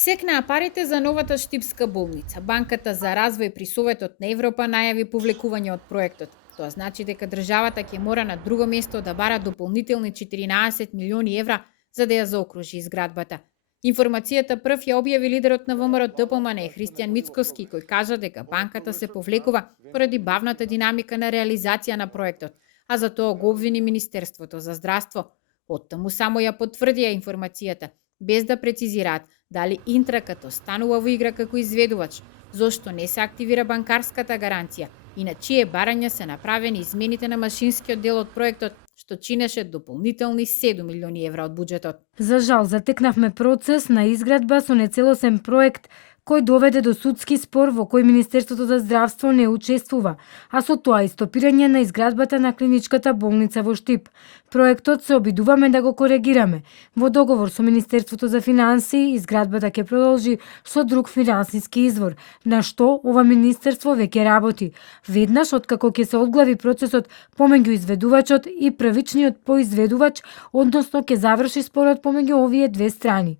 Секнаа парите за новата штипска болница. Банката за развој при Советот на Европа најави повлекување од проектот. Тоа значи дека државата ќе мора на друго место да бара дополнителни 14 милиони евра за да ја заокружи изградбата. Информацијата прв ја објави лидерот на ВМРО ДПМН Христијан Мицковски, кој кажа дека банката се повлекува поради бавната динамика на реализација на проектот, а за тоа го обвини Министерството за здравство. Оттаму само ја потврдија информацијата, без да прецизираат дали Интракат останува во игра како изведувач, зошто не се активира банкарската гаранција и на чие барања се направени измените на машинскиот дел од проектот, што чинеше дополнителни 7 милиони евра од буџетот. За жал, затекнавме процес на изградба со нецелосен проект кој доведе до судски спор во кој Министерството за здравство не учествува, а со тоа и стопирање на изградбата на клиничката болница во Штип. Проектот се обидуваме да го коригираме. Во договор со Министерството за финансии, изградбата ќе продолжи со друг финансиски извор, на што ова министерство веќе работи. Веднаш откако ќе се одглави процесот помеѓу изведувачот и првичниот поизведувач, односно ќе заврши спорот помеѓу овие две страни.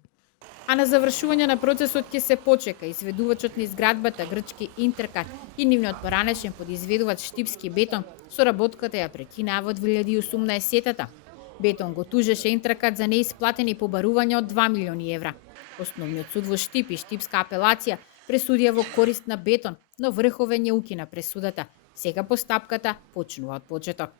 А на завршување на процесот ќе се почека. Изведувачот на изградбата грчки Интеркат и нивниот поранешен подизведувач Штипски бетон соработката ја прекинаа во 2018-та. Бетон го тужеше Интеркат за неисплатени побарувања од 2 милиони евра. Основниот суд во Штип и Штипска апелација пресудија во корист на Бетон, но Врховен ја укина пресудата. Сега постапката почнува од почеток.